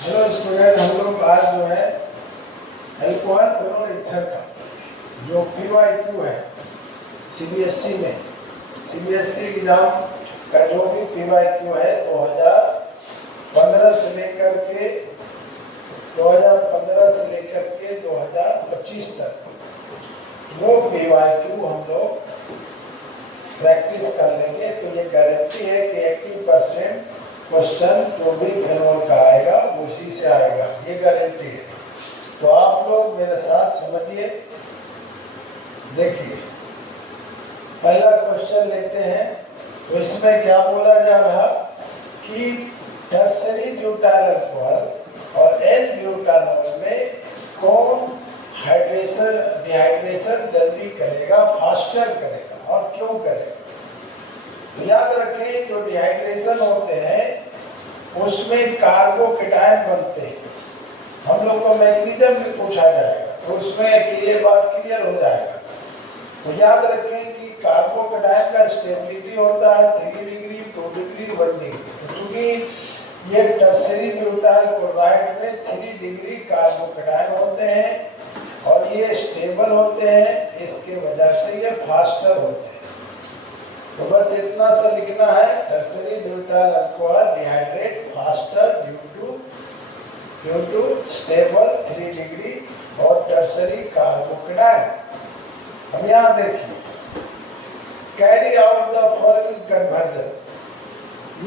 Hello student, हम लोग आज जो है अल्कोहल फेनोल ईथर का जो PYQ है सीबीएसई में सीबीएसई एग्जाम का जो भी PYQ है 2015 से लेकर के 2025 तक वो PYQ हम लोग प्रैक्टिस कर लेंगे। तो ये गारंटी है कि 80% क्वेश्चन जो भी फेनोल का आएगा वो उसी से आएगा, ये गारंटी है। तो आप लोग मेरे साथ समझिए। देखिए, पहला क्वेश्चन लेते हैं। तो इसमें क्या बोला जा रहा कि टर्सरी ब्यूटाइल अल्कोहल और एन ब्यूटानॉल में कौन डिहाइड्रेशन जल्दी करेगा, फास्टर करेगा और क्यों करेगा। तो याद रखें, जो डिहाइड्रेशन होते हैं उसमें कार्बोकेटायन बनते हैं। हम लोग को मैग्नीशियम भी पूछा जाएगा तो उसमें ये बात क्लियर हो जाएगा। तो याद रखें कि कार्बोकेटायन का स्टेबिलिटी होता है 3 डिग्री, 2 डिग्री, 1 डिग्री। तो चूंकि ये टर्सरी ब्यूटाइल क्लोराइड में 3 डिग्री कार्बोकेटायन होते हैं और ये स्टेबल होते हैं, इसके वजह से ये फास्टर होते हैं। तो बस इतना सा लिखना है, tertiary butyl alcohol dehydrate faster due to stable 3 degree और टर्सरी कार्बोकेटायन। अब यहाँ देखिए, carry out the following conversion.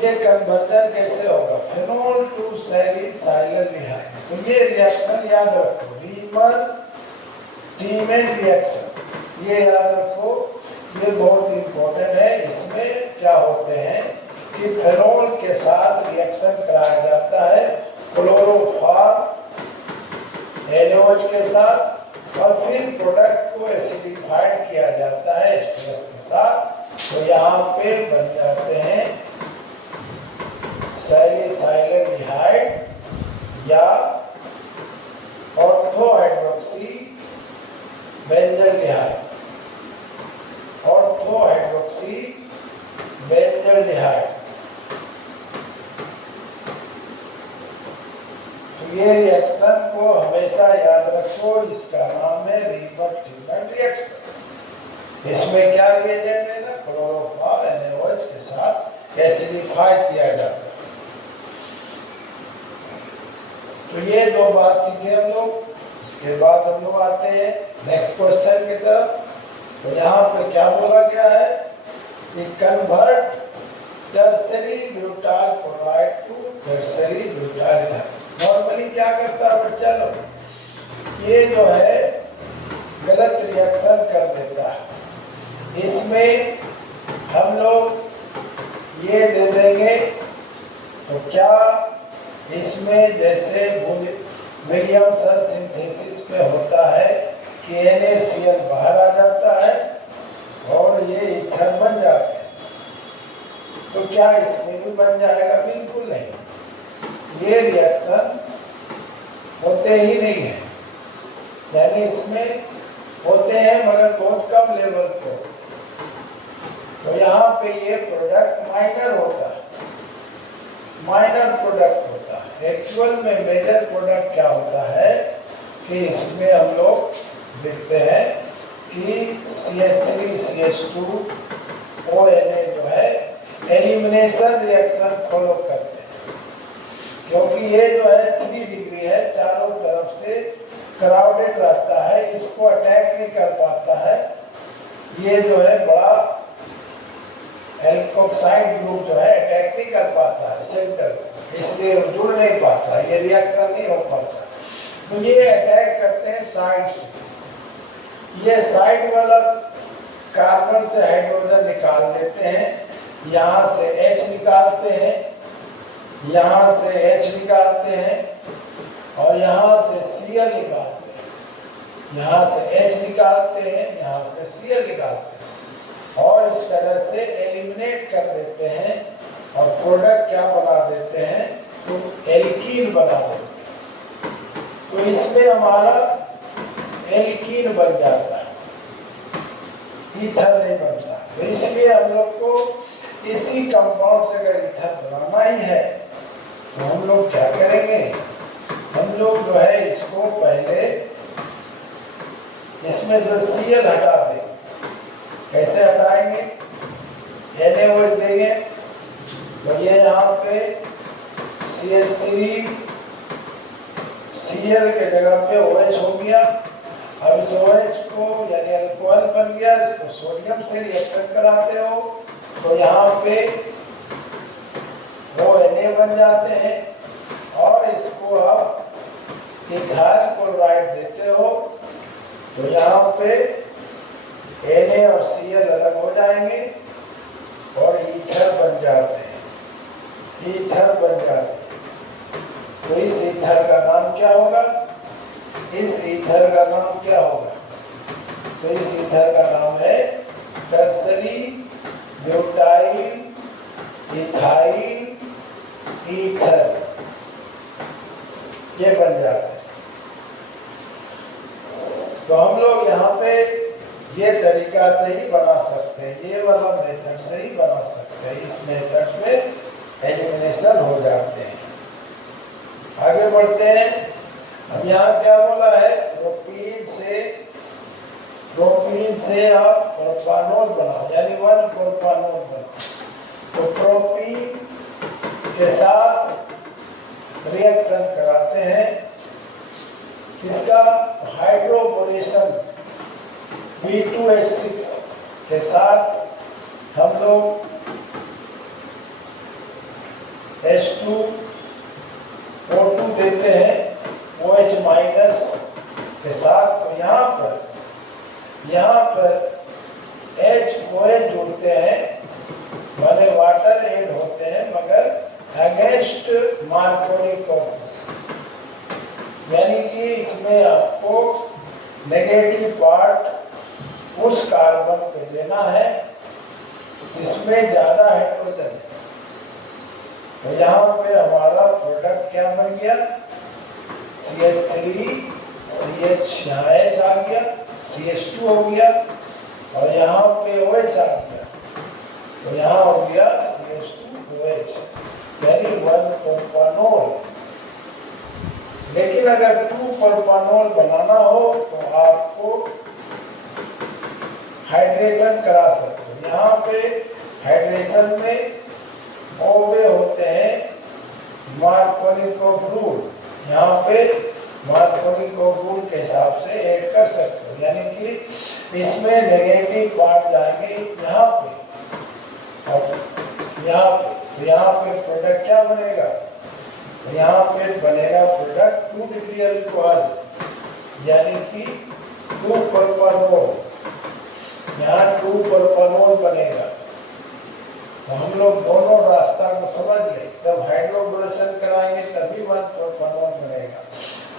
ये कन्वर्जन कैसे होगा, फेनोल टू सैलिसाइलडिहाइड। तो ये रिएक्शन याद रखो, रीमन रिएक्शन, ये याद रखो, ये बहुत इंपॉर्टेंट है। इसमें क्या होते हैं कि फेनोल के साथ रिएक्शन कराया जाता है क्लोरोफॉर्म NaOH के साथ और फिर प्रोडक्ट को एसिडिफाइड किया जाता है स्ट्रेस के साथ। तो यहाँ पे बन जाते हैं सैलिसाइलडिहाइड या ऑर्थोहाइड्रोक्सी बेंजल्डिहाइड, ऑर्थोहाइड्रोक्सी बेंजल्डिहाइड। तो ये रिएक्शन को हमेशा याद रखो, इसका नाम है रीमन रिएक्शन। इसमें क्या रिएजेंट है ना, क्लोरोफॉर्म NaOH के साथ एसिडिफाई किया जाता है। तो ये दो बात सीखे हम लोग। इसके बाद हम लोग आते हैं नेक्स्ट क्वेश्चन की तरफ। तो यहाँ पे क्या बोला गया है कि convert tertiary butyl chloride to tertiary butyl ether. Normally क्या करता है बच्चा लोग, ये जो है गलत रिएक्शन कर देता है। इसमें हम लोग ये दे देंगे तो क्या इसमें जैसे विलियमसन सिंथेसिस में होता है कि NaCl बाहर आ जाता है और ये ईथर बन जाते हैं। तो क्या इसमें भी बन जाएगा? बिल्कुल नहीं, ये रिएक्शन होते ही नहीं है। यानी इसमें होते हैं मगर बहुत कम लेवल पे। तो यहाँ पे ये प्रोडक्ट माइनर होता है, माइनर प्रोडक्ट होता है। एक्चुअल में मेजर प्रोडक्ट क्या होता है कि इसमें हम लोग देखते हैं कि CH3CH2 ONA जो है एलिमिनेशन रिएक्शन फॉलो करते हैं, क्योंकि ये जो है 3 डिग्री है, चारों तरफ से क्राउडेड रहता है, इसको अटैक नहीं कर पाता है। ये जो है बड़ा एल्कोक्साइड ग्रुप जो है अटैक नहीं कर पाता है सेंटर, इसलिए जुड़ नहीं पाता, ये रिएक्शन नहीं हो पाता। तो ये अटैक करते हैं साइड से। ये साइड वाला कार्बन से हाइड्रोजन निकाल देते हैं, यहाँ से H निकालते हैं, यहाँ से H निकालते हैं और यहाँ से Cl निकालते हैं, यहाँ से H निकालते हैं, यहाँ से Cl निकालते हैं और इस तरह से एलिमिनेट कर देते हैं और प्रोडक्ट क्या बना देते हैं, तो एल्कीन बना देते हैं। तो इसमें हमारा एल्कीन बन जाता है, ईथर नहीं बनता। तो इसलिए हम लोग को इसी कंपाउंड से अगर ईथर बनाना ही है तो हम लोग क्या करेंगे, हम लोग जो है इसको पहले इसमें से Cl हटा देंगे। कैसे हटाएंगे? NaOH देंगे तो ये यहाँ पे CH3 Cl के जगह पे OH हो गया। अब इस OH को यानी अल्कोहल बन गया, इसको सोडियम से रिएक्शन कराते हो तो यहाँ पे वो Na बन जाते हैं और इसको आप इथाइल क्लोराइड देते हो तो यहाँ पे Na और Cl अलग हो जाएंगे और ईथर बन जाते हैं, ईथर बन जाते हैं। तो इस ईथर का नाम क्या होगा? इस ईथर का नाम क्या होगा? तो इस ईथर का नाम है टर्सरी ब्यूटाइल इथाइल ईथर, ये बन जाते हैं। तो हम लोग यहाँ पे ये तरीका से ही बना सकते हैं, ये वाला मेथड से ही बना सकते हैं। इस मेथड में एलिमिनेशन हो जाते हैं। आगे बढ़ते हैं। अब यहाँ क्या बोला है? प्रोपीन से आप प्रोपानोल बनाओ यानी 1 प्रोपानोल बनाओ। तो प्रोपीन के साथ रिएक्शन कराते हैं किसका? हाइड्रोबोरेशन B2H6 के साथ हम लोग H2O2 देते हैं OH माइनस के साथ। तो यहाँ पर HOH जुड़ते हैं, माने वाटर ऐड होते हैं मगर अगेंस्ट मार्कोनी कंपाउंड, यानी कि इसमें आपको नेगेटिव पार्ट उस कार्बन पे देना है जिसमें ज़्यादा हाइड्रोजन है। तो यहाँ पे हमारा प्रोडक्ट क्या बन गया? CH3 CH, यहाँ H आ गया, CH2 हो गया और यहाँ पे OH आ गया। तो यहाँ हो गया CH2OH यानी 1 प्रोपानोल। लेकिन अगर 2 प्रोपानोल बनाना हो तो आपको हाइड्रेशन करा सकते हो। यहाँ पे हाइड्रेशन में ओबे होते हैं मार्कोनी-कोब्रूल, यहाँ पे मार्कोनी-कोब्रूल के हिसाब से ऐड कर सकते हो, यानी कि इसमें नेगेटिव पार्ट जाएंगे यहाँ पे और यहाँ पे प्रोडक्ट क्या बनेगा? यहाँ पे बनेगा प्रोडक्ट 2 डिग्री अल्कोहल यानी कि 2 प्रोपानोल, यहाँ 2 प्रोपानोल बनेगा। तो हम लोग दोनों रास्ता को समझ लें, जब हाइड्रोबोरेशन कराएंगे तभी 1 प्रोपानोल बनेगा।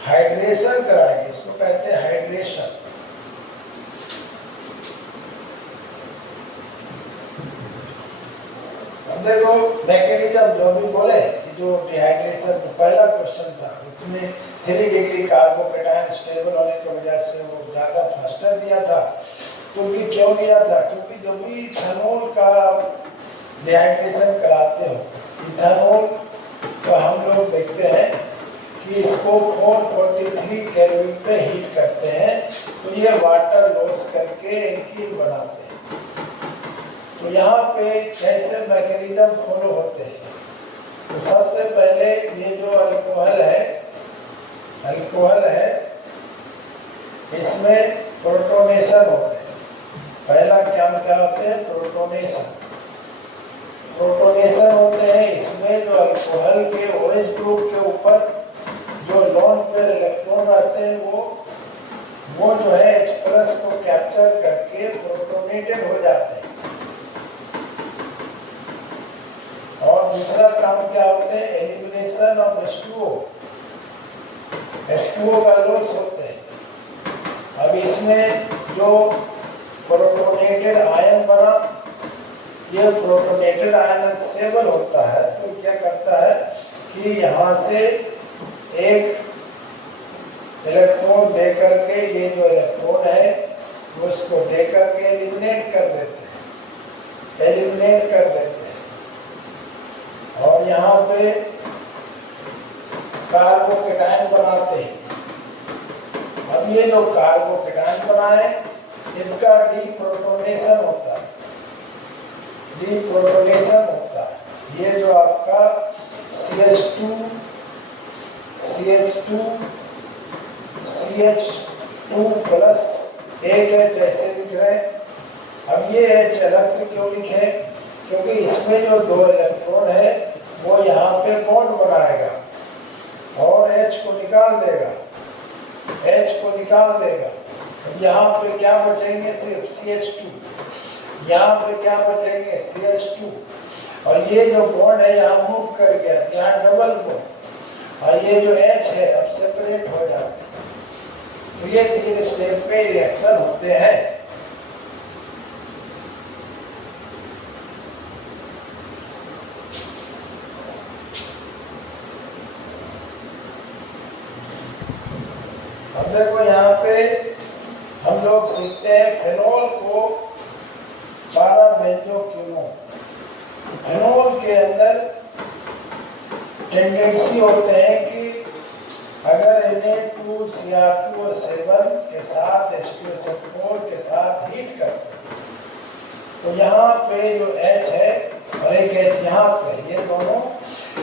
हाइड्रेशन कराएंगे, इसको कहते हैं हाइड्रेशन। अब देखो मैकेनिज्म जो भी बोले कि जो डिहाइड्रेशन पहला क्वेश्चन था उसमें 3 डिग्री कार्बोकेटायन स्टेबल होने की वजह से वो ज़्यादा फास्टर दिया था। क्योंकि क्यों दिया था? क्योंकि जो भी इथेनॉल का डिहाइड्रेशन कराते हो, इथेनॉल तो हम लोग देखते हैं कि इसको 443 केल्विन पे हीट करते हैं तो ये वाटर लॉस करके एल्कीन बनाते हैं। तो यहाँ पे कैसे मैकेनिज्म फॉलो होते हैं? तो सबसे पहले ये जो अल्कोहल है इसमें प्रोटोनेशन होते हैं। पहला क्या होते हैं? प्रोटोनेशन होते हैं। इसमें जो अल्कोहल के OH ग्रुप के ऊपर जो लोन पेयर इलेक्ट्रॉन रहते हैं वो जो है H+ को कैप्चर करके प्रोटोनेटेड हो जाते हैं। और दूसरा काम क्या होते हैं? एलिमिनेशन ऑफ H2O का लॉस होते हैं। अब इसमें जो प्रोटोनेटेड आयन बना, ये प्रोटोनेटेड आयन स्टेबल होता है तो क्या करता है कि यहाँ से एक इलेक्ट्रॉन दे करके ये जो इलेक्ट्रॉन है वो उसको दे करके एलिमिनेट कर देते हैं। और यहाँ पे कार्बोकेटाइन बनाते हैं। अब ये जो कार्बोकेटाइन बनाए इसका डीप्रोटोनेशन होता है, डीप्रोटोनेशन होता है। ये जो आपका CH2 प्लस एक H ऐसे लिख रहे हैं। अब ये H अलग से क्यों लिखे? क्योंकि इसमें जो दो इलेक्ट्रॉन है वो यहाँ पे बॉन्ड बनाएगा और H को निकाल देगा, H को निकाल देगा। यहाँ पे क्या बचेंगे? सिर्फ CH2। यहाँ पे क्या बचेंगे? CH2। और ये जो बॉन्ड है यहाँ मूव कर गया, यहाँ डबल बॉन्ड, और ये जो H है अब सेपरेट हो जाते हैं। तो ये 3 स्टेप पे रिएक्शन होते हैं। अब देखो यहाँ पे हम लोग सीखते हैं फेनोल को पाराबेंजोक्विनोन। फेनोल के अंदर टेंडेंसी होते हैं कि अगर Na2Cr2 और 7 के साथ H2SO4 के साथ हीट करते हैं तो यहाँ पे जो H है और एक H यहाँ पे, ये दोनों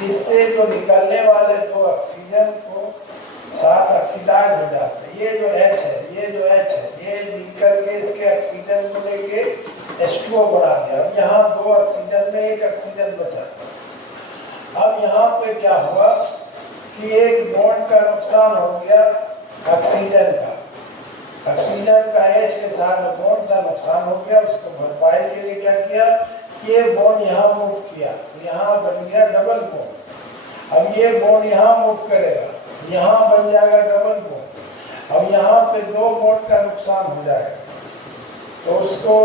इससे जो निकलने वाले दो ऑक्सीजन को साथ ऑक्सीडाइज हो जाते हैं। ये जो H है, ये जो H है, ये मिलकर के इसके ऑक्सीजन को लेके H2O बना दिया। अब यहाँ दो ऑक्सीजन में एक ऑक्सीजन बचा। अब यहाँ पे क्या हुआ कि एक बॉन्ड का नुकसान हो गया ऑक्सीजन का, ऑक्सीजन का H के साथ बॉन्ड का नुकसान हो गया। उसको भरपाई के लिए क्या किया? ये बॉन्ड यहाँ मूव किया तो यहाँ बन गया डबल बॉन्ड। अब ये बॉन्ड यहाँ मूव करेगा, यहाँ बन जाएगा डबल बॉन्ड। अब यहाँ पे दो बॉन्ड का नुकसान हो जाएगा तो उसको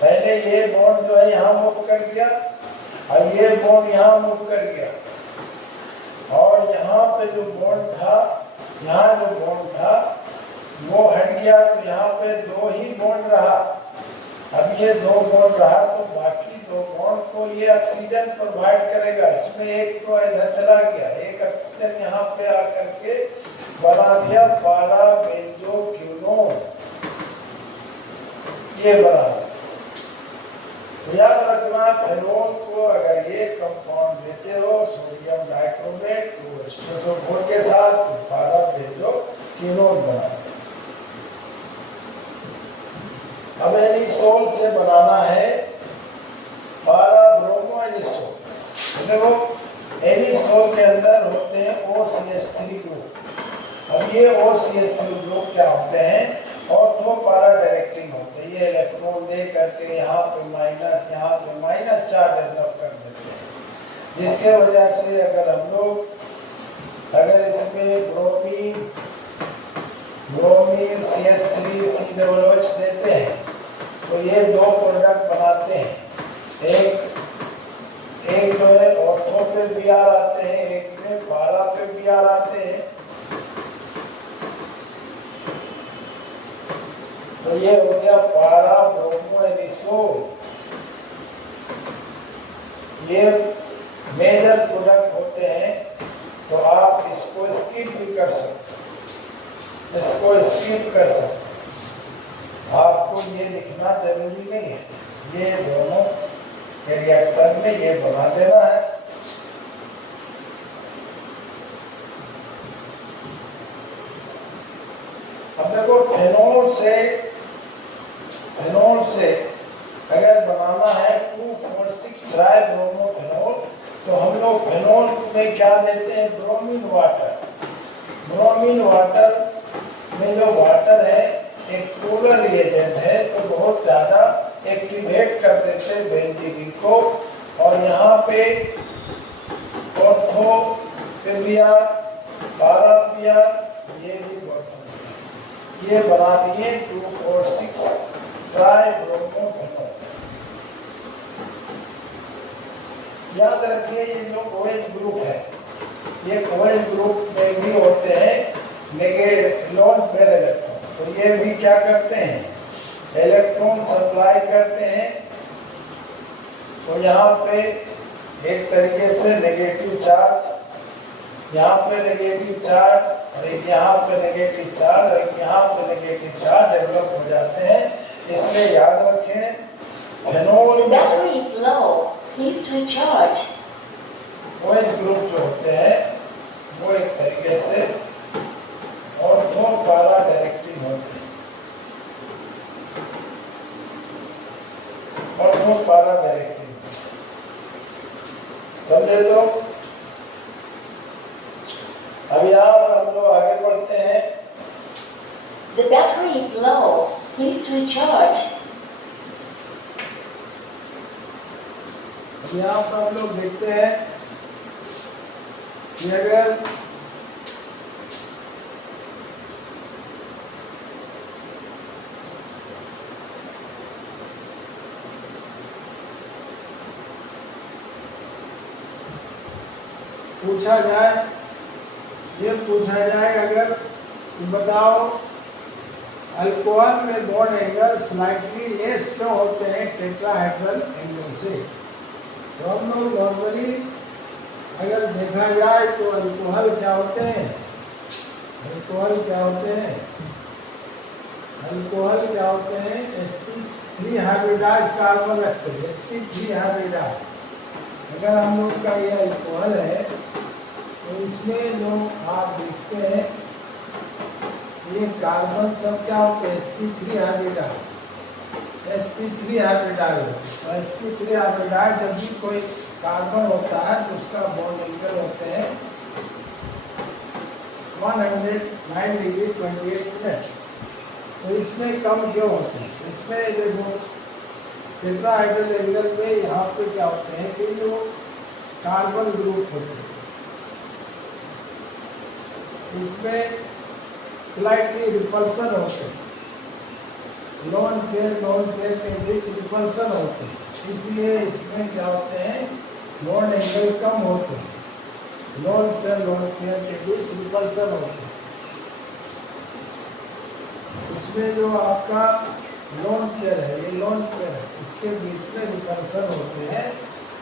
पहले ये बॉन्ड जो है यहाँ मूव कर गया और ये बॉन्ड यहाँ मूव कर गया और यहाँ पे जो बॉन्ड था, यहाँ जो बॉन्ड था वो हट गया तो यहाँ पे दो ही बॉन्ड रहा। अब ये दो बॉन्ड रहा तो बाकी दो बॉन्ड को ये ऑक्सीजन प्रोवाइड करेगा। इसमें एक तो इधर चला गया, एक ऑक्सीजन यहाँ पे आकर के बना दिया पाराबेंजोक्विनोन, ये बना। याद रखना फेनोल को अगर ये कंपाउंड देते हो सोडियम डाइक्रोमेट तो H2SO4 के साथ पाराबेंजोक्विनोन बनाते हैं। अब एनिसोल से बनाना है पाराब्रोमो एनिसोल। देखो एनिसोल के अंदर होते हैं OCH3 ग्रुप। अब ये OCH3 ग्रुप क्या होते हैं? ऑर्थो पारा डायरेक्टिंग होते हैं। ये इलेक्ट्रॉन दे करके यहाँ पे माइनस, यहाँ पे माइनस चार्ज डेवलप कर देते हैं, जिसके वजह से अगर हम लोग इसमें ब्रोमीन CH3COOH देते हैं तो ये दो प्रोडक्ट बनाते हैं। एक जो है ऑर्थो पे Br आते हैं, एक में पारा पे Br आते हैं। तो ये हो गया पारा ब्रोमो एनिसोल। ये मेजर प्रोडक्ट होते हैं तो आप इसको स्किप भी कर सकते, इसको स्किप कर सकते। आपको ये लिखना जरूरी नहीं है, ये दोनों के रिएक्शन में ये बना देना है। अब देखो फेनोल से अगर बनाना है 2,4,6 ट्राइब्रोमोफेनोल तो हम लोग फेनोल में क्या देते हैं? Bromine water. ब्रोमीन वाटर में जो वाटर है एक पोलर रिएजेंट है तो बहुत ज़्यादा एक्टिवेट कर देते हैं बेंजीन को और यहाँ पे ऑर्थो पे Br, पारा Br, ये भी ये बना दिए 2,4,6 ट्राइब्रोमोफेनोल। याद रखिए ये जो OH ग्रुप है, ये OH ग्रुप में भी होते हैं लोन पेयर इलेक्ट्रॉन। तो ये भी क्या करते हैं? इलेक्ट्रॉन सप्लाई करते हैं। तो यहाँ पे एक तरीके से नेगेटिव चार्ज यहाँ पे नेगेटिव चार्ज और एक यहाँ पे नेगेटिव चार्ज और एक यहाँ पे नेगेटिव चार्ज डेवलप हो जाते हैं। इसलिए याद रखें phenol The battery is low. Please recharge. OH group जो होते हैं वो एक तरीके से ऑर्थो पैरा डायरेक्टिव होते हैं। ऑर्थो पैरा डायरेक्टिव समझे तो? अब यहाँ पर हम लोग आगे बढ़ते हैं। The battery is low. Please recharge. अब यहाँ पर हम लोग देखते हैं कि अगर पूछा जाए, ये पूछा जाए अगर बताओ अल्कोहल में बॉन्ड एंगल स्लाइटली लेस क्यों होते हैं टेट्राहेड्रल एंगल से? तो हम लोग नॉर्मली अगर देखा जाए तो अल्कोहल क्या होते हैं? अल्कोहल क्या होते हैं? अल्कोहल क्या होते हैं? sp3 हाइब्रिडाइज कार्बन रखते हैं, sp3 हाइब्रिडाइज। अगर हम लोग का ये अल्कोहल है तो इसमें जो आप देखते हैं ये कार्बन सब क्या होते हैं? sp3 hybridise, sp3 hybridise. और sp3 हाइब्रिडाइज जब भी कोई कार्बन होता है तो उसका बॉन्ड एंगल होते हैं 109 डिग्री 28 मिनट। तो इसमें कम क्यों होते हैं? इसमें देखो टेट्राहेड्रल एंगल में यहाँ पे क्या होते हैं कि जो कार्बन ग्रुप होते हैं इसमें स्लाइटली रिपल्सन होते हैं, लोन पेयर के बीच रिपल्सन होते हैं, इसलिए इसमें क्या होते हैं? बॉन्ड एंगल कम होते हैं, लोन पेयर के बीच रिपल्सन होते हैं। इसमें जो आपका लोन पेयर है, ये लोन पेयर है, इसके बीच में रिपल्सन होते हैं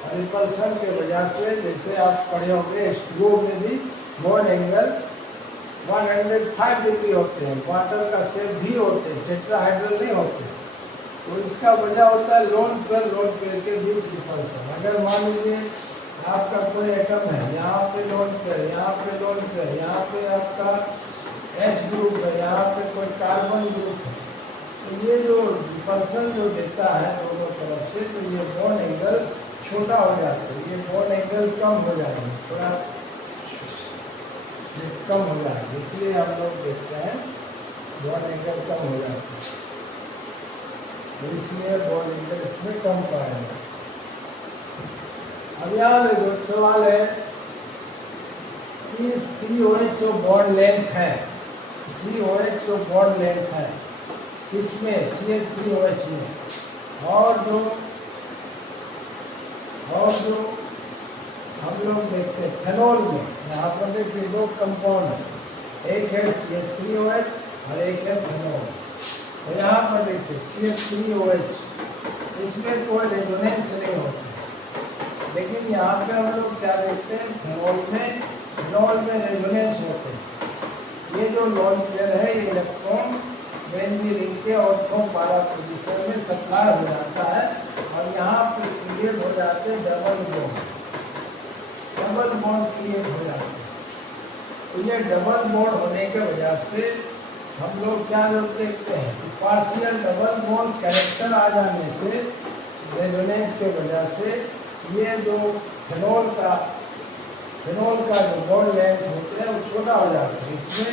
और रिपल्सन के वजह से जैसे आप पढ़े होंगे H2O में भी बॉन्ड एंगल 105 डिग्री होते हैं, वाटर का शेप भी होते हैं, टेट्राहेड्रल नहीं होते। तो इसका वजह होता है लोन पेयर के बीच रिपल्सन। अगर मान लीजिए आपका कोई एटम है, यहाँ पे लोन पेयर, यहाँ पे लोन पेयर, यहाँ पे आपका H ग्रुप है, यहाँ पे कोई कार्बन ग्रुप है, तो ये जो रिपल्सन जो देता है दोनों तरफ से, तो ये बॉन्ड एंगल छोटा हो जाता है, ये बॉन्ड एंगल कम हो जाएगा, थोड़ा कम हो जाएगा। इसलिए हम लोग देखते हैं बॉन्ड एंगल कम हो जाता है, तो इसलिए बॉन्ड एंगल इसमें कम पाएगा। अब यहाँ देखो सवाल है कि COH जो बॉन्ड लेंथ है, COH जो बॉन्ड लेंथ है इसमें CH3OH में, और जो हम लोग देखते हैं फेनोल में, यहाँ पर देखिए दो कंपाउंड है, एक है CH3OH और एक है फेनोल। तो यहाँ पर देखिए CH3OH, इसमें कोई रेजोनेंस नहीं होती, लेकिन यहाँ पे हम लोग क्या देखते हैं? फेनोल में रेजोनेंस होते हैं। ये जो लोन पेयर है ये इलेक्ट्रॉन बेंजीन रिंग के ऑर्थो पैरा पोजीशन में सप्लाई हो जाता है और यहाँ पे क्रिएट हो जाते हैं डबल बॉन्ड क्रिएट हो जाते हैं। तो ये डबल बॉन्ड होने के वजह से हम लोग क्या देखते हैं कि पार्शियल डबल बॉन्ड कैरेक्टर आ जाने से रेजोनेंस के वजह से ये जो फेनोल का जो बॉन्ड लेंथ होते हैं वो छोटा हो जाता है। इसमें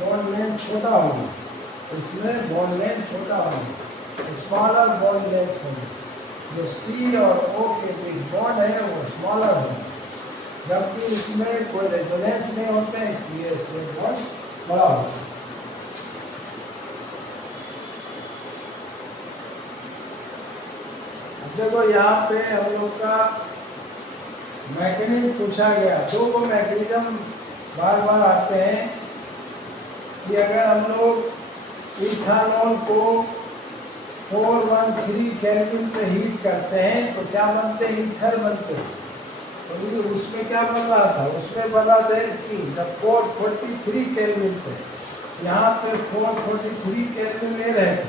बॉन्ड लेंथ छोटा होगी, इसमें बॉन्ड लेंथ छोटा होगी, स्मॉलर बॉन्ड लेंथ होगी। जो C और O के बीच बॉन्ड है वो स्मॉलर होगा, जबकि इसमें कोई रेजोनेंस नहीं होते हैं, इसलिए इसमें बॉन्ड बड़ा होता है। देखो यहाँ पे हम लोग का मैकेनिज्म पूछा गया, दो मैकेनिज्म बार बार आते हैं कि अगर हम लोग इथानॉल को 413 केल्विन पे हीट करते हैं तो क्या बनते हैं? ईथर बनते हैं। तो ये उसमें क्या बन रहा था, उसमें बना था कि 443 केल्विन पे, यहाँ पे 443 केल्विन ले रहे थे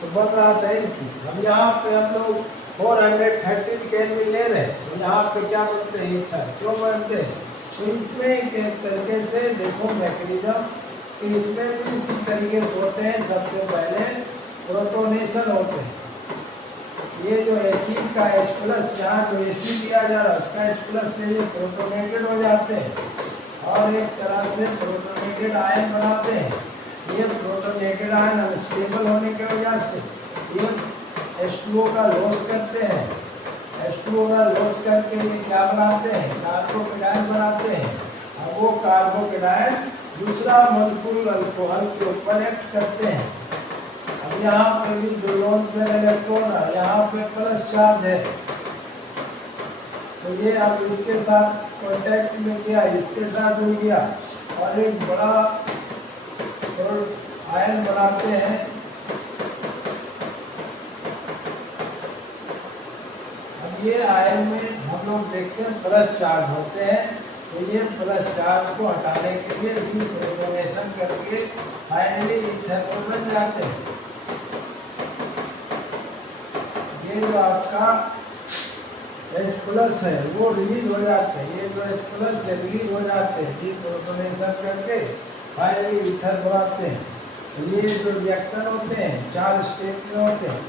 तो बन रहा था इनकी। अब यहाँ पे हम लोग 413 केल्विन ले रहे हैं तो यहाँ पे क्या बनते हैं, ईथर क्यों बनते हैं। तो इसमें एक तरीके से देखो मैकेनिज्म कि इसमें भी इसी तरीके से होते हैं। सबसे पहले प्रोटोनेशन होते हैं, ये जो एसिड का H+ यहाँ जो एसिड दिया जा रहा है उसका H+ से ये प्रोटोनेटेड हो जाते हैं और एक तरह से प्रोटोनेटेड आयन बनाते हैं। ये प्रोटोनेटेड आयन अनस्टेबल होने की वजह से ये H2O का लॉस करते हैं। H2O का लॉस करके ये क्या बनाते हैं, कार्बोकेटायन बनाते हैं। अब वो कार्बोकेटायन दूसरा मॉलिक्यूल अल्कोहल के ऊपर एक्ट करते हैं। अब यहाँ पे भी दो लोन पेयर इलेक्ट्रॉन है, यहाँ पे प्लस चार्ज है तो ये अब इसके साथ कांटेक्ट में गया, इसके साथ जुड़ गया और एक बड़ा आयन बनाते हैं। अब ये आयन में हम लोग देखते हैं प्लस चार्ज होते हैं तो ये प्लस चार्ज को हटाने के लिए डीप्रोटोनेशन करके फाइनली ईथर बन जाते हैं। ये जो आपका H+ है वो रिलीज हो जाते हैं, ये जो H+ है रिलीज हो जाते हैं डीप्रोटोनेशन करके फाइनली ईथर बनाते हैं। तो ये जो रिएक्शन होते हैं 4 स्टेप में होते हैं।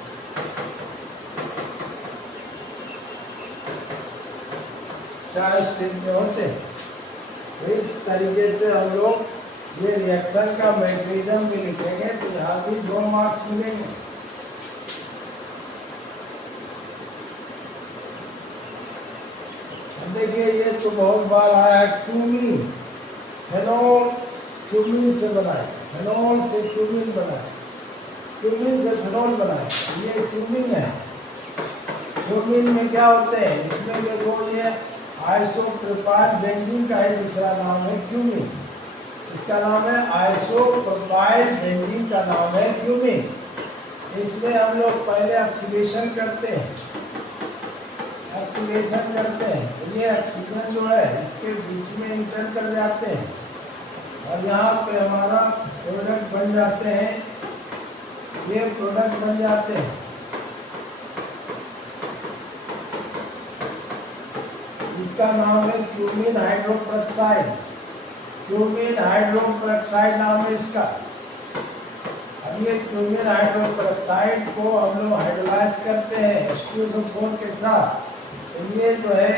तो इस तरीके से हम लोग ये रिएक्शन का मैकेनिज्म भी लिखेंगे तो यहाँ भी 2 मार्क्स मिलेंगे। देखिए ये तो बहुत बार आया क्यूमीन, फेनोल क्यूमीन से बनाए, फेनोल से क्यूमीन बनाए, क्यूमीन से फेनोल बनाए, ये क्यूमीन है। क्यूमीन में क्या होते हैं, इसमें देखो ये आइसोप्रोपाइल बेंजीन का ही दूसरा नाम है क्यूमीन। इसका नाम है आइसोप्रोपाइल बेंजीन का नाम है क्यूमीन। इसमें हम लोग पहले ऑक्सीडेशन करते हैं, ऑक्सीडेशन करते हैं तो ये ऑक्सीजन जो है इसके बीच में इंटर कर जाते हैं और यहाँ पे हमारा प्रोडक्ट बन जाते हैं, ये प्रोडक्ट बन जाते हैं। इसका नाम है क्यूमीन हाइड्रोपेरोक्साइड, क्यूमीन हाइड्रोपेरोक्साइड नाम है इसका। अब ये क्यूमीन हाइड्रोपेरोक्साइड को हम लोग हाइड्रोलाइज करते हैं H2SO4 के साथ तो ये जो है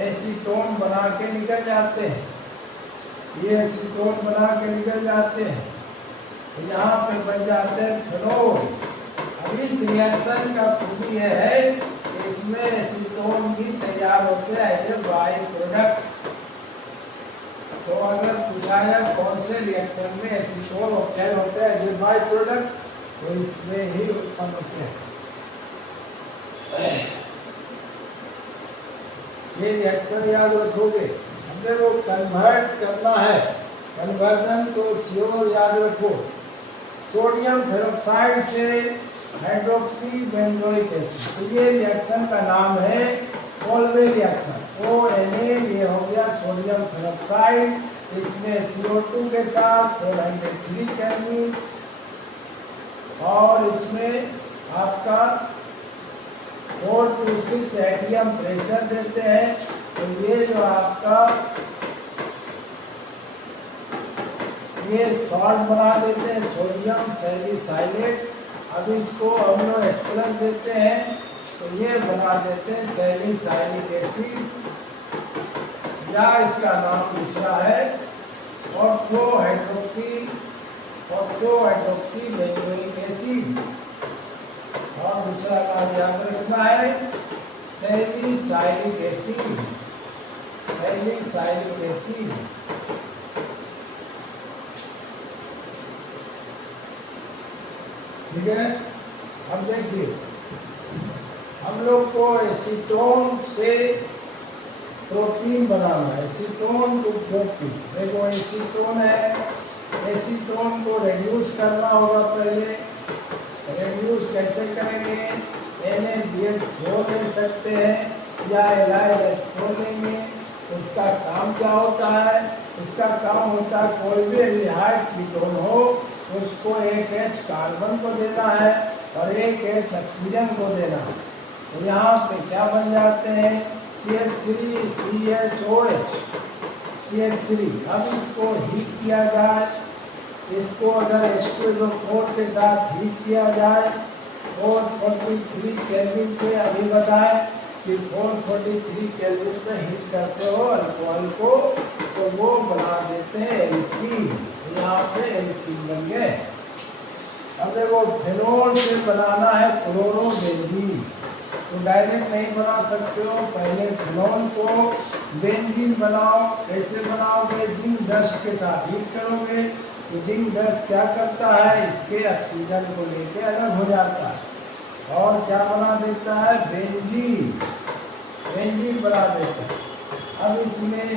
एसीटोन बना के निकल जाते हैं, ये एसीटोन बना के निकल जाते हैं तो यहाँ पे बन जाते हैं फेनोल। अब इस रिएक्शन का खूबी ये है कि इसमें एसीटोन भी तैयार होते हैं ये बाई प्रोडक्ट। तो अगर पूछा जाए कौन से रिएक्शन में एसीटोन ऑब्टेन होते हैं जो बाई प्रोडक्ट तो इसमें ही उत्पन्न होते हैं। ये रिएक्टर याद रखोगे। हमने वो कन्वर्ट करना है, कन्वर्जन को श्योर याद रखो। सोडियम फेरोक्साइड से हाइड्रोक्सी बेंजोइक एसिड, तो ये रिएक्शन का नाम है कोल्बे रिएक्शन, ONA। ये हो गया सोडियम फेरोक्साइड, इसमें CO2 के साथ 403 केल्विन और इसमें आपका 4 to 6 एटीएम प्रेशर देते हैं। तो ये जो आपका ये सॉल्ट बना देते हैं सोडियम सैलिसाइलेट। अब इसको हम लोग H+ देते हैं तो ये बना देते हैं सैलिसाइलिक एसिड या इसका नाम दूसरा है ऑर्थो हाइड्रोक्सी बेंजोइक एसिड और दूसरा नाम याद रखना है सैलिसाइलिक एसिड, सैलिसाइलिक एसिड। ठीक है। अब देखिए हम लोग को एसीटोन से प्रोटीन बनाना है, एसीटोन टू प्रोटीन। देखो एसीटोन है, एसीटोन को रिड्यूस करना होगा पहले। रिड्यूस कैसे करेंगे, NaBH4 ले सकते हैं या LiH4 लेंगे इसका काम क्या होता है? इसका काम होता है कोई भी एल्डिहाइड कीटोन हो उसको एक H कार्बन को देना है और एक H ऑक्सीजन को देना है। तो यहाँ पे क्या बन जाते हैं? CH3CHOH CH3। अब इसको हीट किया जाए, इसको अगर H2SO4 के साथ हीट किया जाए 443 केल्विन पे, अभी बताएं कि 443 केल्विन पे हीट करते हो अल्कोहल को तो वो बना देते हैं एल्कीन। यहाँ पे एल्कीन बन गए। अब देखो फिनोल से बनाना है क्लोरोबेंजीन, तो डायरेक्ट नहीं बना सकते हो, पहले फिनोल को बेंजीन बनाओ। कैसे बनाओगे? जिंक डस्ट के साथ हीट करोगे तो जिंक डस्ट क्या करता है? इसके ऑक्सीजन को लेके अलग हो जाता है और क्या बना देता है? बेंजीन बना देता है। अब इसमें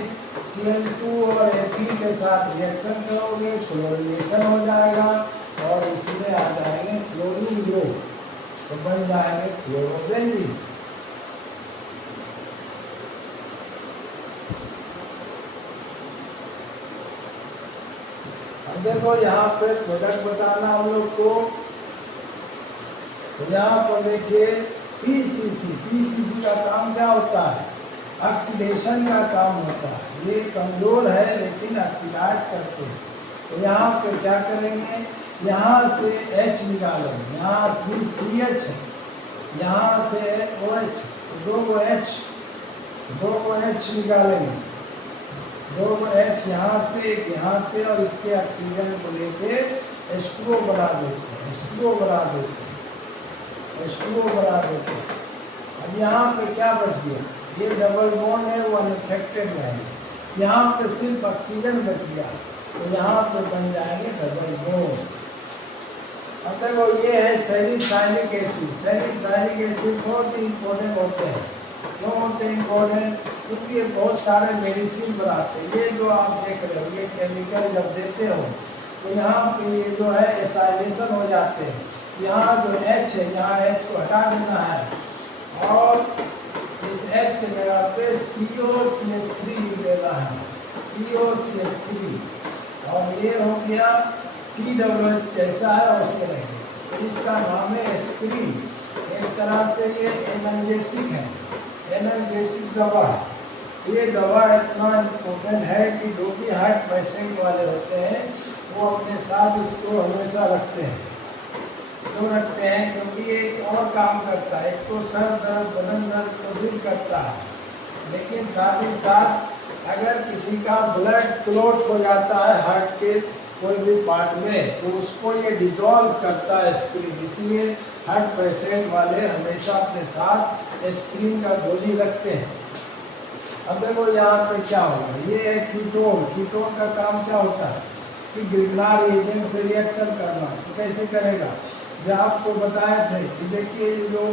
Cl2 और Fe के साथ रिएक्शन करोगे, क्लोरीनेशन हो जाएगा और इसमें आ जाएंगे क्लोरीन ग्रुप, तो बन जाएंगे क्लोरोबेंजीन। अब देखो यहाँ पे प्रोडक्ट बताना हम लोग को, तो यहाँ पर देखिए पीसीसी का काम क्या होता है? ऑक्सीडेशन का काम होता है। ये कमजोर है लेकिन ऑक्सीडाइज करते हैं। तो यहाँ पे क्या करेंगे? यहाँ से H निकालेंगे, यहाँ भी CH है, यहाँ से OH, दो को H निकालेंगे, दो को H यहाँ से एक यहाँ से और इसके ऑक्सीजन को लेके H2O बना देते हैं, H2O बना देते हैं। अब यहाँ पे क्या बच गया? ये डबल बॉन्ड है वो अनअफेक्टेड रहेंगे। यहाँ पे सिर्फ ऑक्सीजन बच गया तो यहाँ पे बन जाएंगे डबल बॉन्ड। अब देखो ये है सैलिसाइलिक एसिड। सैलिसाइलिक एसिड बहुत ही इम्पोर्टेंट होते हैं। क्यों होते हैं इम्पोर्टेंट? क्योंकि ये बहुत सारे मेडिसिन बनाते हैं। ये जो आप देख रहे हो ये केमिकल जब देते हो तो यहाँ पे ये जो है एसाइलेशन हो जाते हैं। यहाँ जो H है यहाँ H को हटा देना है और इस H के जगह पे COCH3 देना है, COCH3, और ये हो गया COOH जैसा है वैसे रहेगा। तो इसका नाम है एस्पिरिन। एक तरह से ये एनाल्जेसिक है, एनाल्जेसिक दवा है। ये दवा इतना इम्पोर्टेंट है कि जो भी हार्ट पेशेंट वाले होते हैं वो अपने साथ इसको हमेशा रखते हैं। क्यों रखते हैं? क्योंकि ये एक और काम करता है। एक तो सर दर्द, बदन दर्द को दूर करता है, लेकिन साथ ही साथ अगर किसी का ब्लड क्लॉट हो जाता है हार्ट के कोई भी पार्ट में तो उसको ये डिसॉल्व करता है एस्पिरिन। इसलिए हार्ट पेशेंट वाले हमेशा अपने साथ एस्पिरिन का गोली रखते हैं। अब देखो यहाँ पे क्या होगा? ये है कीटोन। कीटोन का काम क्या होता है? कि ग्रिग्नार एजेंट से रिएक्शन करना। तो कैसे करेगा? जो आपको बताए थे कि देखिए जो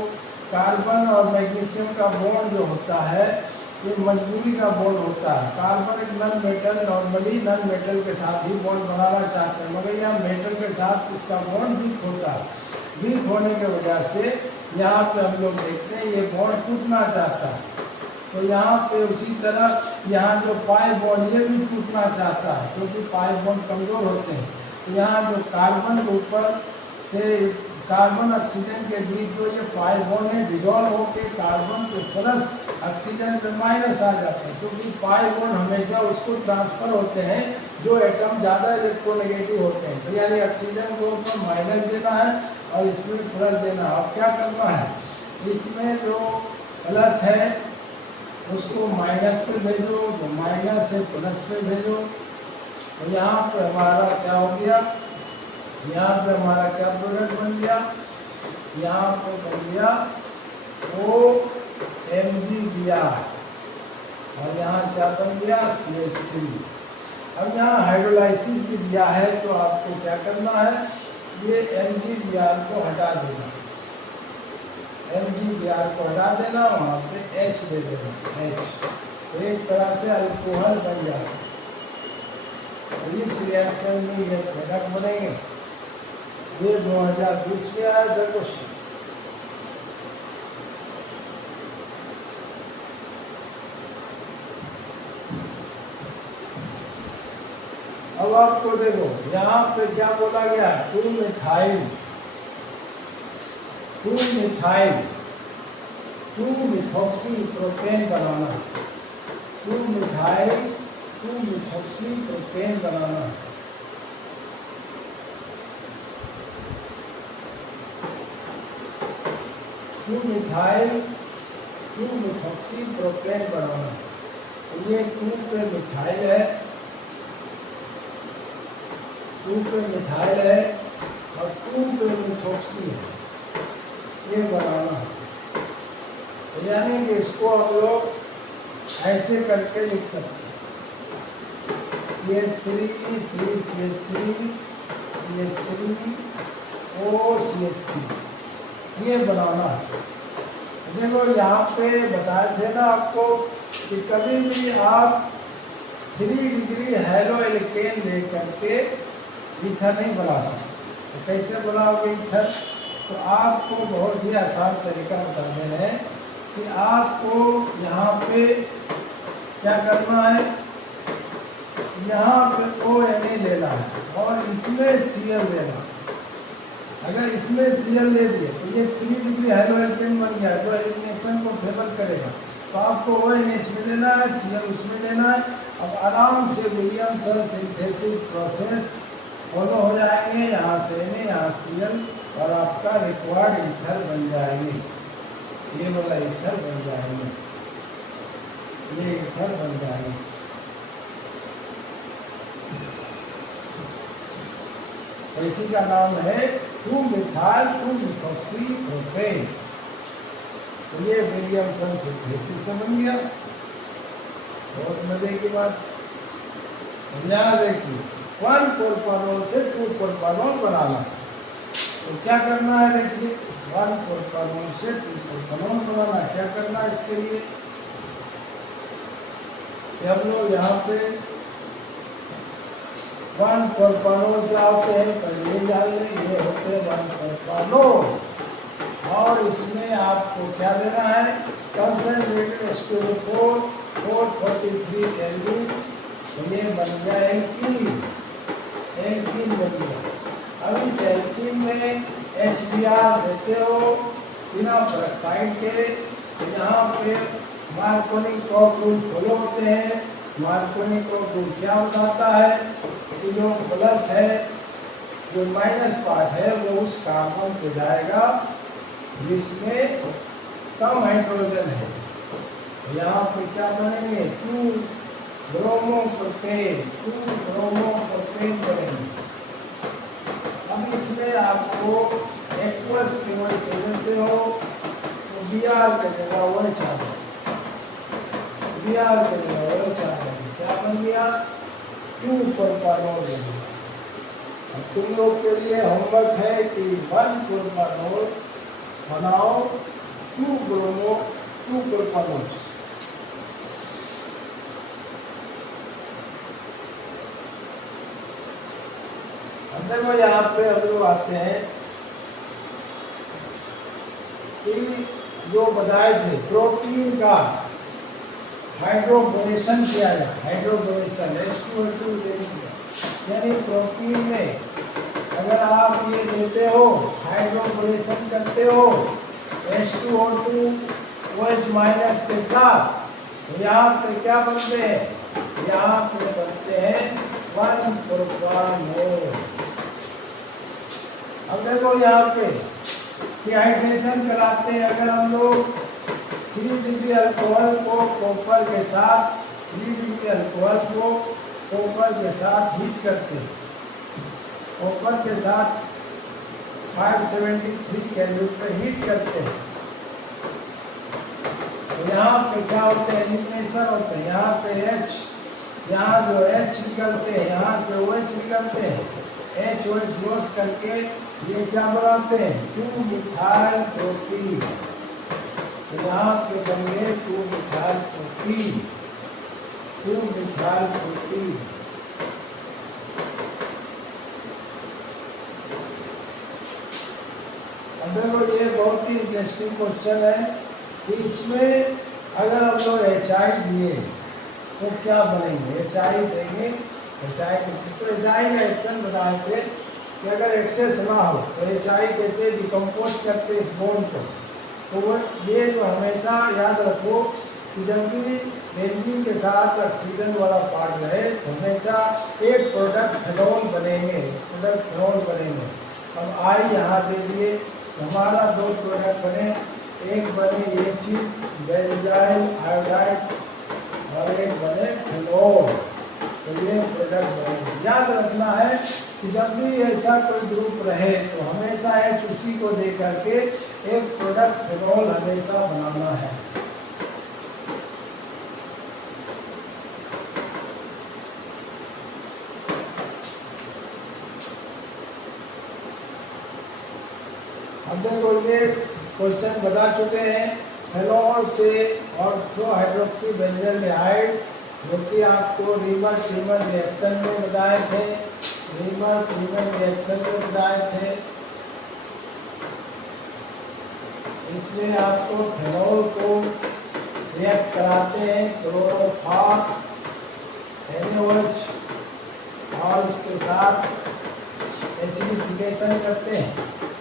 कार्बन और मैग्नीशियम का बॉन्ड जो होता है ये मजबूरी का बॉन्ड होता है। कार्बन एक non metal, normally non metal के साथ ही बॉन्ड बनाना चाहते हैं, मगर यहाँ मेटल के साथ इसका बॉन्ड वीक होता है। वीक होने की वजह से यहाँ पे हम लोग देखते हैं ये बॉन्ड टूटना चाहता है। तो यहाँ पे उसी तरह यहाँ जो पाई बॉन्ड ये भी टूटना चाहता है क्योंकि पाई बॉन्ड कमज़ोर होते हैं। तो यहाँ जो कार्बन के ऊपर से कार्बन ऑक्सीजन के बीच जो ये पाई बॉन्ड है डिजॉल्व होकर कार्बन के प्लस ऑक्सीजन पे माइनस आ जाते हैं, क्योंकि पाई बॉन्ड हमेशा उसको ट्रांसफर होते हैं जो एटम ज़्यादा इलेक्ट्रोनेगेटिव होते हैं। तो यानी ऑक्सीजन को ऊपर माइनस देना है और इसमें प्लस देना है। अब क्या करना है? इसमें जो प्लस है उसको माइनस पे भेजो, तो माइनस से प्लस पे भेजो। तो यहाँ पे हमारा क्या हो गया? यहाँ पे हमारा क्या प्रोडक्ट बन गया? यहाँ पे बन गया OMgBr और यहाँ क्या बन गया? CH3। अब यहाँ हाइड्रोलाइसिस भी दिया है तो आपको क्या करना है? ये MgBr को हटा देना, MgBr को हटा देना, वहाँ पे H दे देना, H। तो एक तरह से अल्कोहल बन जाता है। तो इस रिएक्शन में ये प्रोडक्ट बनेंगे। ये 2020 में आया था क्वेश्चन। अब आपको देखो यहाँ पे क्या बोला गया, 2 methyl 2 methoxy propane banana, 2 methoxy propane banana. To methoxy propane बनाना। तो ये 2 पे मिथाइल है, 2 पे मिथाइल है और 2 पे मिथॉक्सी है, ये बनाना। तो यानी कि इसको हम लोग ऐसे करके लिख सकते हैं, CH3 CH3 OCH3, ये बनाना है। देखो यहाँ पे बताए थे ना आपको कि कभी भी आप 3 डिग्री हेलो एल्केन लेकर के ईथर नहीं बना सकते। तो कैसे बनाओगे ईथर? तो आपको बहुत ही आसान तरीका बता दे रहे हैं कि आपको यहाँ पे क्या करना है, यहाँ पे ONA लेना है और इसमें Cl लेना है। अगर इसमें Cl दे दिए तो ये 3 डिग्री हेलो एल्केन बन गया, जो एलिमिनेशन को फेवर करेगा। तो आपको ONA इसमें लेना है, Cl उसमें लेना है। अब आराम से विलियमसन सिंथेसिस प्रोसेस फॉलो हो जाएंगे, यहाँ से Na, यहाँ Cl, और आपका रिक्वायर्ड ईथर बन जाएंगे, ये वाला ईथर बन जाएंगे, ये ईथर बन जाएंगे। तो इसी का नाम है 2 मिथाइल 2 मिथॉक्सी प्रोपेन। तो ये विलियमसन सिंथेसिस से बन गया, बहुत मजे की बात। यहाँ देखिए 1 प्रोपानोल से 2 प्रोपानोल बनाना। तो क्या करना है, देखिए 1 प्रोपानोल से 2 प्रोपानोल बनाना। क्या करना है इसके लिए, हम लोग यहाँ पे 1 प्रोपानोल क्या होते हैं पहले ही जान लें, ये होते हैं 1 प्रोपानोल। और इसमें आपको क्या देना है, कंसंट्रेटेड H2O4 443 केल्विन। तो ये बन गया एल्कीन बन गया। अब इस एल्कीन में HBr देते हो बिना ऑक्साइड के। यहाँ पे मार्कोनी क्रॉस रूल फॉलो होते हैं। मार्कोनी क्रॉस रूल क्या बताता है कि जो प्लस है, जो माइनस पार्ट है वो उस कार्बन पे जाएगा जिसमें कम हाइड्रोजन है। यहाँ पे क्या बनेंगे, 2 ब्रोमोप्रोपेन बनेंगे। अब इसमें आपको एक्वस केवल देते हो तो Br के जगह OH आ जाए, Br के जगह OH आ जाए, क्या बन गया 2 प्रोपानोल बन गया। अब तुम लोग के लिए होमवर्क है कि 1 प्रोपानोल बनाओ 2 प्रोपानोल्स। अब देखो यहाँ पे हम लोग आते हैं कि जो बताए थे प्रोटीन का हाइड्रोबोनेशन किया जाए, हाइड्रोबोनेशन H2O2 यानी प्रोटीन में अगर आप ये देते हो, हाइड्रोबोनेशन करते हो H2O2 OH माइनस के साथ, तो यहाँ पे क्या बनते हैं, यहाँ पे बनते हैं 1 प्रोपानोल। अब देखो यहाँ पे डिहाइड्रेशन कराते हैं। अगर हम लोग 3 डिग्री अल्कोहल को कॉपर के साथ 3 डिग्री अल्कोहल को कॉपर के साथ हीट करते हैं, कॉपर के साथ 573 केल्विन पे हीट करते हैं, तो यहाँ पे क्या होते हैं, एलिमिनेशन होते हैं। यहाँ से H, यहाँ जो H निकलते हैं, यहाँ से OH निकलते हैं, HOH लॉस करके ये क्या बनाते हैं 2 मिथाइल प्रोटीन। तो यहाँ पे बनेंगे 2 मिथाइल प्रोटीन, 2 मिथाइल प्रोटीन। अब देखो ये बहुत ही इंटरेस्टिंग क्वेश्चन है कि इसमें अगर हम लोग HI दिए तो क्या बनेंगे। HI देंगे HI तो HI का एक्शन बताए थे कि अगर एक्सेस ना हो तो HI कैसे डिकम्पोज करते इस बॉन्ड को। तो वो ये जो हमेशा याद रखो कि जब भी बेंजीन के साथ ऑक्सीजन वाला पार्ट रहे तो हमेशा एक प्रोडक्ट फेनोल बनेंगे, अब I यहाँ दे दिए तो हमारा दो प्रोडक्ट बने, एक बने ये चीज बेंजाइल आयोडाइड और एक बने फेनोल, तो ये प्रोडक्ट बनेंगे। याद रखना है कि जब भी ऐसा कोई ग्रुप रहे तो हमेशा H उसी को दे करके एक प्रोडक्ट फेनोल हमेशा बनाना है। अब देखो ये क्वेश्चन बता चुके हैं फेनोल से ऑर्थो हाइड्रोक्सी बेंजाल्डिहाइड, जो कि आपको रीमर ट्रिमर रिएक्शन में बताए थे, इसमें आपको फेनोल को रिएक्ट कराते हैं क्लोरोफॉर्म NaOH और इसके साथ एसिडिफिकेशन करते हैं।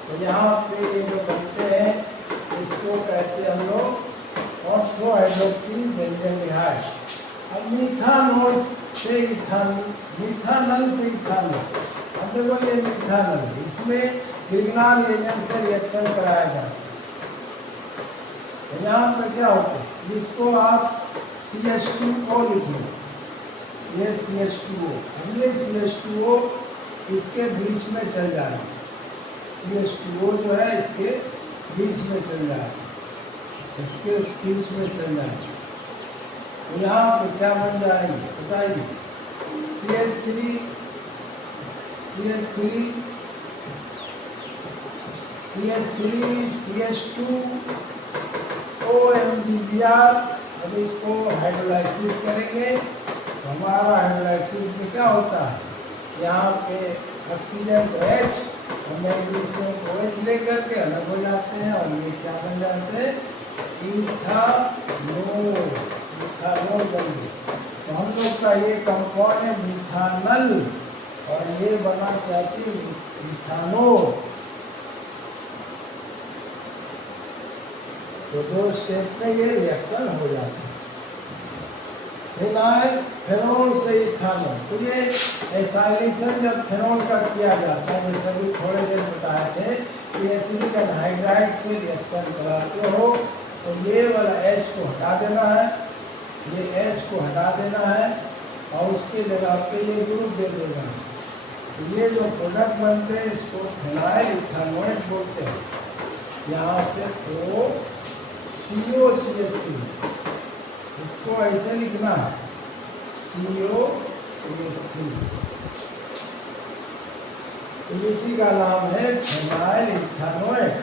तो यहाँ पे ये जो बनते हैं इसको कहते हैं हम लोग ऑर्थो हाइड्रोक्सी बेंजाल्डिहाइड। अब मिथानल से इथानल, अब देखो ये मिथानल, इसमें गिरनार एजेंट से रिएक्शन कराया जाता है। तो यहाँ पे क्या होता है, इसको आप CH2O लिख लो, ये CH2O, अब ये CH2O इसके बीच में चल जाएगा, CH2O जो है इसके बीच में चल जाएगा, तो यहाँ पे क्या बन जाएंगे बताइए, CH3 CH2 OMGBr। अब इसको हाइड्रोलाइसिस करेंगे तो हमारा हाइड्रोलाइसिस में क्या होता है, यहाँ पे ऑक्सीजन को H और मैग्नीशियम को OH लेकर के अलग हो जाते हैं और ये क्या बन जाते हैं, इथानोल बन गए। तो हम लोग का ये कंपाउंड है मिथानल और ये बना क्या चीज, इथानोल। तो दो स्टेप में ये रिएक्शन हो जाता है, फेनोल से इथानोल। तो ये एसाइलेशन जब फेनोल का किया जाता है, जैसे अभी थोड़े देर बताए थे कि एसिडिक एनहाइड्राइड से रिएक्शन कराते हो तो ये वाला H को हटा देना है, और उसके जगह पे ये ग्रुप दे देना है। तो ये जो प्रोडक्ट बनते हैं इसको फेनाइल इथानोएट बोलते हैं। यहाँ पे तो COCH3, इसको ऐसे लिखना है COCH3, तो इसी का नाम है फेनाइल इथानोएट,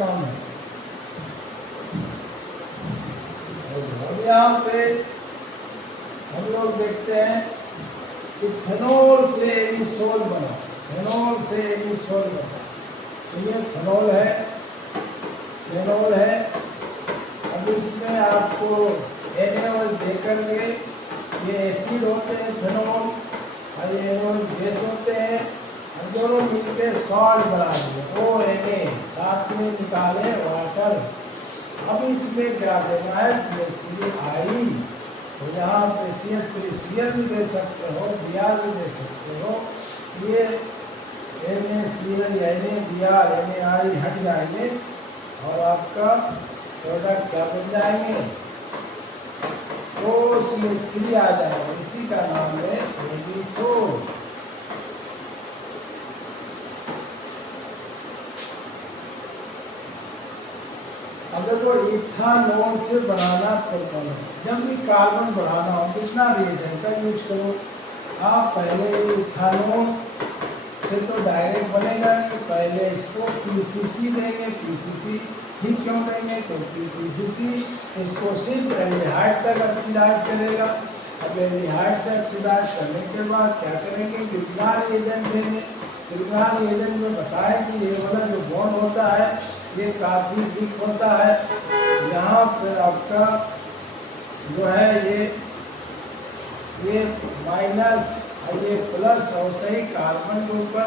नाम है। अब यहाँ पे हम लोग देखते हैं कि फेनोल से एनिसोल बना, तो ये फेनोल है। अब इसमें आपको NaOH देकर के ये एसिड होते हैं फेनोल और ये NaOH बेस होते हैं, और दोनों मिलकर सॉल्ट बना दिए ONA, साथ में निकाले वाटर। अब इसमें क्या देना है, CH3I, तो यहाँ पे CH3Cl भी दे सकते हो, Br भी दे सकते हो। ये NaCl NaBr NaI हट जाएंगे और आपका प्रोडक्ट क्या बन जाएंगे, तो CH3 आ जाएगा, इसी का नाम है एनिसोल। अगर वो इथानोल से बनाना प्रोटोन, जब भी कार्बन बढ़ाना हो कितना रिएजेंट का यूज करो आप, पहले इथानोल से तो डायरेक्ट बनेगा नहीं, पहले इसको PCC देंगे। PCC ही क्यों देंगे, क्योंकि PCC इसको सिर्फ एल्डिहाइड तक ऑक्सीडाइज करेगा। अब एल्डिहाइड से ऑक्सीडाइज करने के बाद क्या करेंगे, गिरनार एजेंट देंगे। गिरनार एजेंट में बताएं कि ये वाला जो बॉन्ड होता है ये काफी वीक होता है, यहाँ पर आपका जो है ये ये माइनस और ये प्लस, और सही कार्बन के ऊपर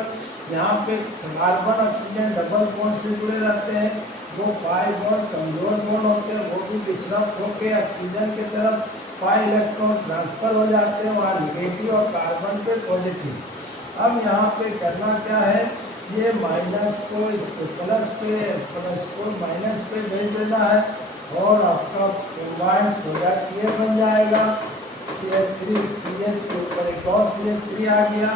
यहाँ पे कार्बन ऑक्सीजन डबल बॉन्ड से जुड़े रहते हैं। वो पाई बॉन्ड कमजोर बॉन्ड होते हैं, वो भी डिस्टर्ब होकर ऑक्सीजन की तरफ पाई इलेक्ट्रॉन ट्रांसफर हो जाते हैं, वहाँ निगेटिव और कार्बन पे पॉजिटिव। अब यहाँ पे करना क्या है, ये माइनस को इसको प्लस पे, प्लस को माइनस पे भेज देना है, और आपका कॉम्बाइंड प्रोडक्ट ये बन जाएगा CH3CH के ऊपर एक और CH3 आ गया,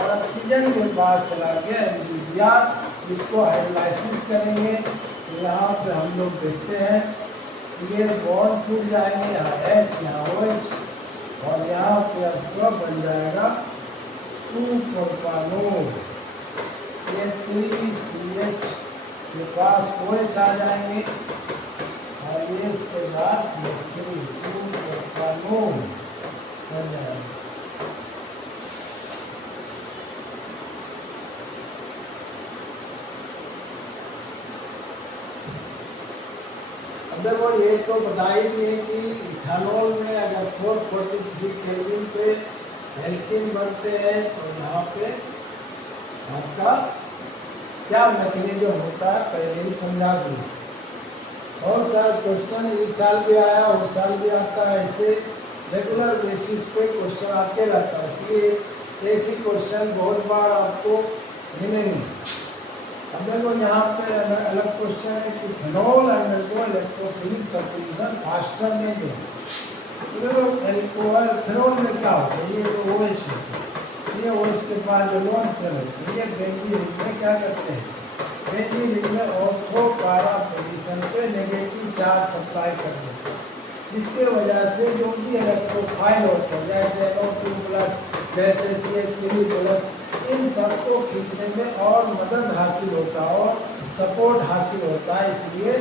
और ऑक्सीजन के बाद चला गया NH, जिसको हाइड्रोलाइसिस करेंगे। यहाँ पे हम लोग देखते हैं ये बॉन्ड टूट जाएंगे, यहाँ H यहाँ OH, और यहाँ पे आपका बन जाएगा 2 प्रोपानोल। CH3CH के पास OH आ जाएंगे, और ये इसके बाद CH3 2 प्रोपानोल बन जाएगा। देखो ये तो बता ही दिए कि इथेनॉल में अगर 443 केल्विन पे एल्कीन बनते हैं तो यहाँ पे आपका क्या मैकेनिज्म होता है पहले ही समझा दिए। बहुत सारे क्वेश्चन इस साल भी आया, उस साल भी आता है, ऐसे रेगुलर बेसिस पे क्वेश्चन आते रहता है, इसलिए एक ही क्वेश्चन बहुत बार आपको मिलेंगे। अब देखो यहाँ पे अलग क्वेश्चन है कि phenol undergo electrophilic substitution faster नहीं दे। देखो एल्कोहल फिनोल में क्या होता है, ये जो OH होता है, ये OH के पास जो लोन फेल होते हैं, ये बेंजीन में क्या करते हैं, बेंजीन में ऑर्थो पैरा पोजीशन पे नेगेटिव चार्ज सप्लाई कर देते हैं, जिसके वजह से जो भी इलेक्ट्रोफाइल होते हैं जैसे NO2+, जैसे CH3+, इन सबको खींचने में और मदद हासिल होता है और सपोर्ट हासिल होता है, इसलिए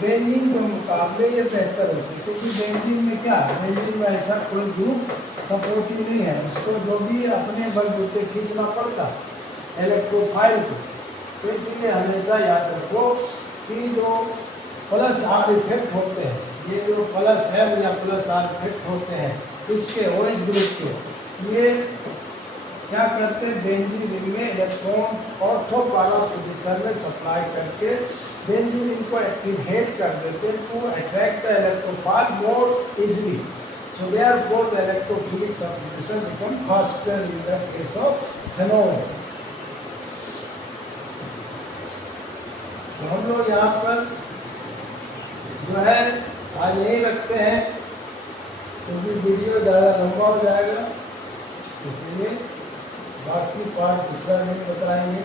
बेंजीन के मुकाबले ये बेहतर होती है। क्योंकि बेंजीन में क्या है, बेंजीन में ऐसा कोई ग्रुप सपोर्टिव नहीं है, उसको जो भी अपने बलबूते खींचना पड़ता है इलेक्ट्रोफाइल को। तो इसलिए हमेशा याद रखो कि जो प्लस आर इफेक्ट होते हैं, ये जो प्लस M या प्लस आर इफेक्ट होते हैं इसके OH ग्रुप के, ये क्या करते हैं, बेंजीन रिंग में इलेक्ट्रॉन ऑर्थो पैरा पोजीशन में सप्लाई करके बेंजीन रिंग को एक्टिवेट कर देते हैं to attract the electrophile more easily. So therefore the electrophilic substitution become faster in the case of phenol. तो हम लोग यहाँ पर जो है आज यही रखते हैं, क्योंकि वीडियो ज़्यादा लंबा हो जाएगा, इसलिए बाकी पार्ट दूसरा दिन बताएंगे।